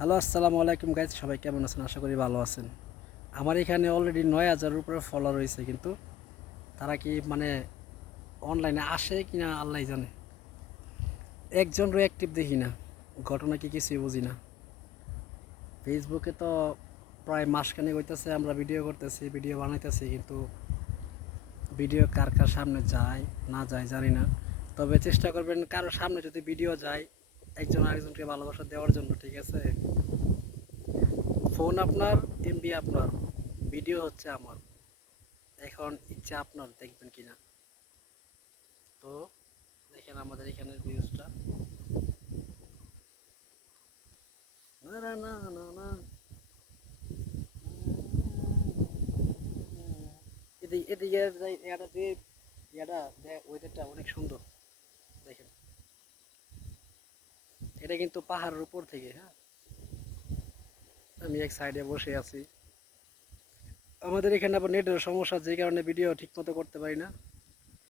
Hello, আসসালামু আলাইকুম guys, সবাই কেমন আছেন? আশা করি ভালো আছেন। আমার এখানে অলরেডি ৯,০০০-এর উপরে ফলোয়ার রয়েছে, কিন্তু তারা কি অনলাইনে আসে কিনা আল্লাহ জানে। একজনও অ্যাক্টিভ দেখি না, ঘটনা কি কিছুই বুঝি না। ফেসবুকে তো প্রায় মাসখানেক হইতেছে আমরা ভিডিও করতেছি, ভিডিও বানাইতেছি, কিন্তু ভিডিও কার কার সামনে যায় না যায় জানি না। তবে চেষ্টা করবেন কারোর সামনে যদি ভিডিও যায় একজন আরেকজনকে ভালোবাসা দেওয়ার জন্য, ঠিক আছে? ফোন আপনার, এমবি আপনার, ভিডিও হচ্ছে আমার। এখন ইচ্ছা আপনার দেখবেন কিনা। তো দেখেন আমাদের এখানের ভিউজটা। না না না না না, এদিকে এদিকে এটা যে ওয়েদারটা অনেক সুন্দর। দেখেন, এটা কিন্তু পাহাড়ের উপর থেকে, হ্যাঁ। আমি এক সাইডে বসে আছি। আমাদের এখানে আবার নেটের সমস্যা, যে কারণে ভিডিও ঠিক মতো করতে পারি না।